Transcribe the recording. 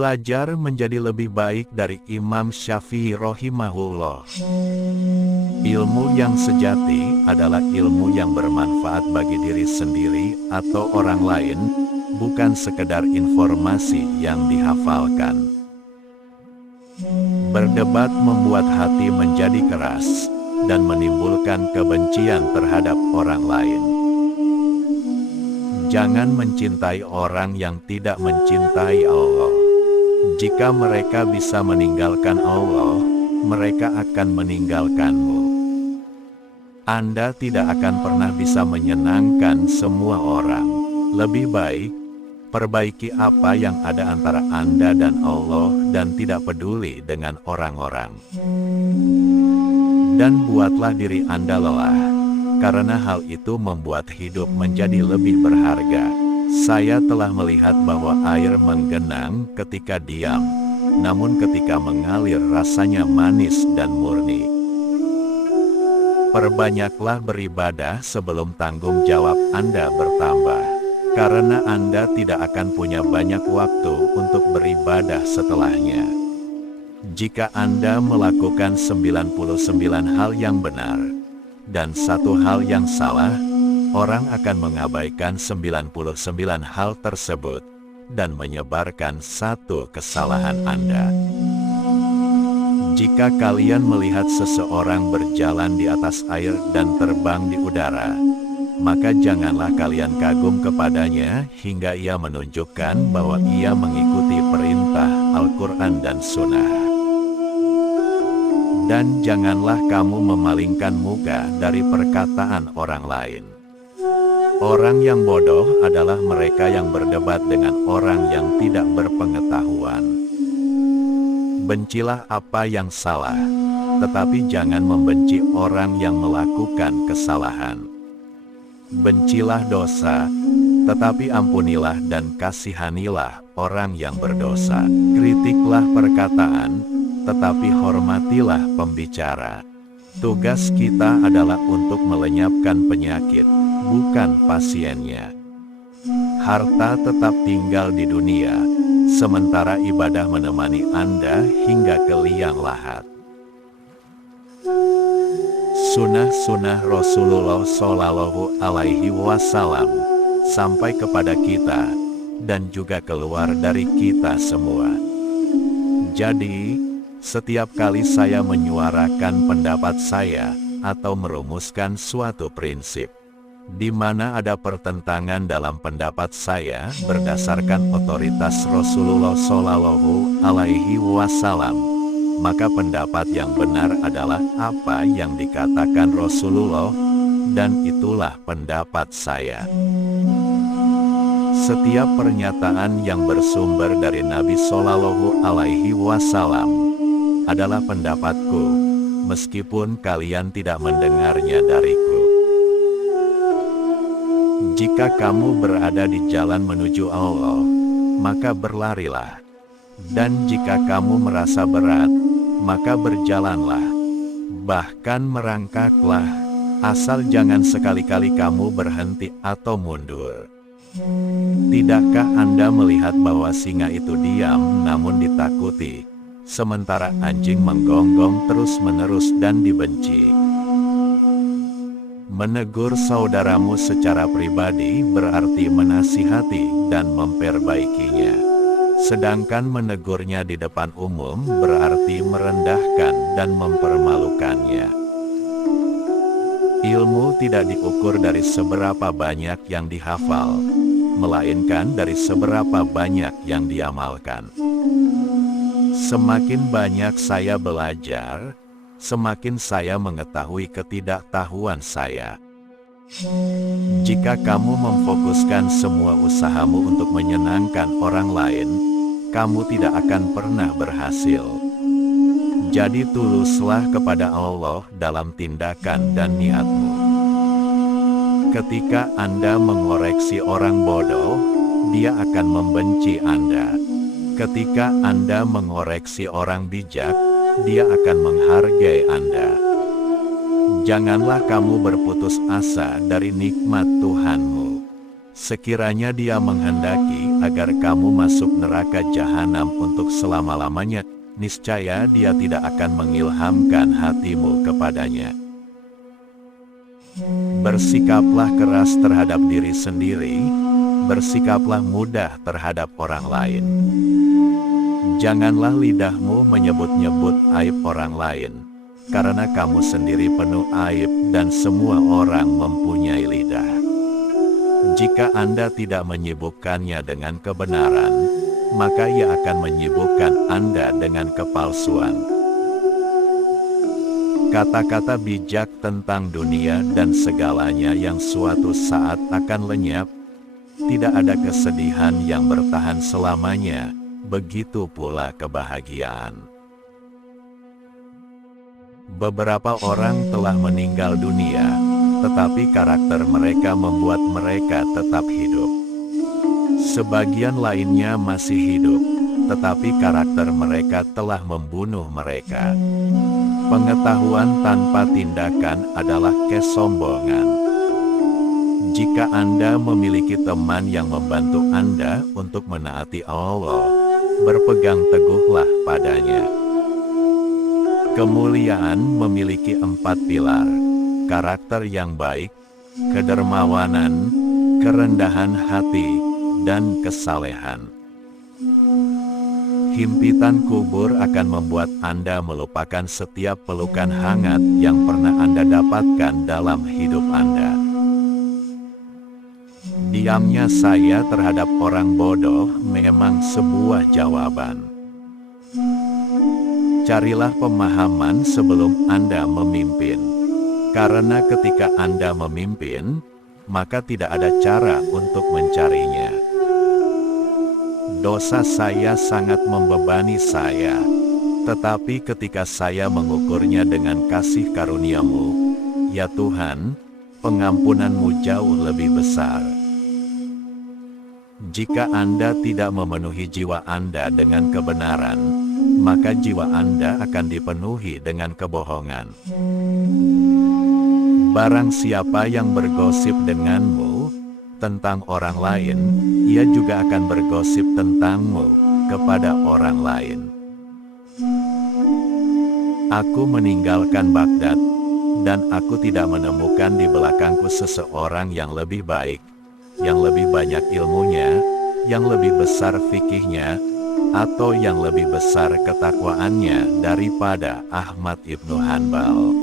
Belajar menjadi lebih baik dari Imam Syafi'i rahimahullah. Ilmu yang sejati adalah ilmu yang bermanfaat bagi diri sendiri atau orang lain, bukan sekedar informasi yang dihafalkan. Berdebat membuat hati menjadi keras dan menimbulkan kebencian terhadap orang lain. Jangan mencintai orang yang tidak mencintai Allah. Jika mereka bisa meninggalkan Allah, mereka akan meninggalkanmu. Anda tidak akan pernah bisa menyenangkan semua orang. Lebih baik, perbaiki apa yang ada antara Anda dan Allah dan tidak peduli dengan orang-orang. Dan buatlah diri Anda lelah, karena hal itu membuat hidup menjadi lebih berharga. Saya telah melihat bahwa air menggenang ketika diam, namun ketika mengalir rasanya manis dan murni. Perbanyaklah beribadah sebelum tanggung jawab Anda bertambah, karena Anda tidak akan punya banyak waktu untuk beribadah setelahnya. Jika Anda melakukan 99 hal yang benar, dan satu hal yang salah, orang akan mengabaikan 99 hal tersebut, dan menyebarkan satu kesalahan Anda. Jika kalian melihat seseorang berjalan di atas air dan terbang di udara, maka janganlah kalian kagum kepadanya hingga ia menunjukkan bahwa ia mengikuti perintah Al-Quran dan Sunnah. Dan janganlah kamu memalingkan muka dari perkataan orang lain. Orang yang bodoh adalah mereka yang berdebat dengan orang yang tidak berpengetahuan. Bencilah apa yang salah, tetapi jangan membenci orang yang melakukan kesalahan. Bencilah dosa, tetapi ampunilah dan kasihanilah orang yang berdosa. Kritiklah perkataan, tetapi hormatilah pembicara. Tugas kita adalah untuk melenyapkan penyakit, bukan pasiennya. Harta tetap tinggal di dunia, sementara ibadah menemani Anda hingga ke liang lahat. Sunnah-sunnah Rasulullah Shallallahu Alaihi Wasallam sampai kepada kita dan juga keluar dari kita semua. Jadi, setiap kali saya menyuarakan pendapat saya atau merumuskan suatu prinsip, di mana ada pertentangan dalam pendapat saya berdasarkan otoritas Rasulullah Shallallahu Alaihi Wasallam, maka pendapat yang benar adalah apa yang dikatakan Rasulullah, dan itulah pendapat saya. Setiap pernyataan yang bersumber dari Nabi Shallallahu Alaihi Wasallam adalah pendapatku, meskipun kalian tidak mendengarnya dariku. Jika kamu berada di jalan menuju Allah, maka berlarilah. Dan jika kamu merasa berat, maka berjalanlah. Bahkan merangkaklah, asal jangan sekali-kali kamu berhenti atau mundur. Tidakkah Anda melihat bahwa singa itu diam namun ditakuti, sementara anjing menggonggong terus-menerus dan dibenci? Menegur saudaramu secara pribadi berarti menasihati dan memperbaikinya. Sedangkan menegurnya di depan umum berarti merendahkan dan mempermalukannya. Ilmu tidak diukur dari seberapa banyak yang dihafal, melainkan dari seberapa banyak yang diamalkan. Semakin banyak saya belajar, semakin saya mengetahui ketidaktahuan saya. Jika kamu memfokuskan semua usahamu untuk menyenangkan orang lain, kamu tidak akan pernah berhasil. Jadi tuluslah kepada Allah dalam tindakan dan niatmu. Ketika Anda mengoreksi orang bodoh, dia akan membenci Anda. Ketika Anda mengoreksi orang bijak, dia akan menghargai Anda. Janganlah kamu berputus asa dari nikmat Tuhanmu. Sekiranya Dia menghendaki agar kamu masuk neraka jahanam untuk selama-lamanya, niscaya Dia tidak akan mengilhamkan hatimu kepadanya. Bersikaplah keras terhadap diri sendiri, bersikaplah mudah terhadap orang lain. Janganlah lidahmu menyebut-nyebut aib orang lain, karena kamu sendiri penuh aib dan semua orang mempunyai lidah. Jika Anda tidak menyibukkannya dengan kebenaran, maka Ia akan menyibukkan Anda dengan kepalsuan. Kata-kata bijak tentang dunia dan segalanya yang suatu saat akan lenyap. Tidak ada kesedihan yang bertahan selamanya, begitu pula kebahagiaan. Beberapa orang telah meninggal dunia, tetapi karakter mereka membuat mereka tetap hidup. Sebagian lainnya masih hidup, tetapi karakter mereka telah membunuh mereka. Pengetahuan tanpa tindakan adalah kesombongan. Jika Anda memiliki teman yang membantu Anda untuk menaati Allah, berpegang teguhlah padanya. Kemuliaan memiliki 4 pilar: karakter yang baik, kedermawanan, kerendahan hati, dan kesalehan. Himpitan kubur akan membuat Anda melupakan setiap pelukan hangat yang pernah Anda dapatkan dalam hidup Anda. Diamnya saya terhadap orang bodoh memang sebuah jawaban. Carilah pemahaman sebelum Anda memimpin. Karena ketika Anda memimpin, maka tidak ada cara untuk mencarinya. Dosa saya sangat membebani saya, tetapi ketika saya mengukurnya dengan kasih karunia-Mu, ya Tuhan, pengampunan-Mu jauh lebih besar. Jika Anda tidak memenuhi jiwa Anda dengan kebenaran, maka jiwa Anda akan dipenuhi dengan kebohongan. Barang siapa yang bergosip denganmu tentang orang lain, ia juga akan bergosip tentangmu kepada orang lain. Aku meninggalkan Baghdad, dan aku tidak menemukan di belakangku seseorang yang lebih baik, yang lebih banyak ilmunya, yang lebih besar fikihnya, atau yang lebih besar ketakwaannya daripada Ahmad ibnu Hanbal.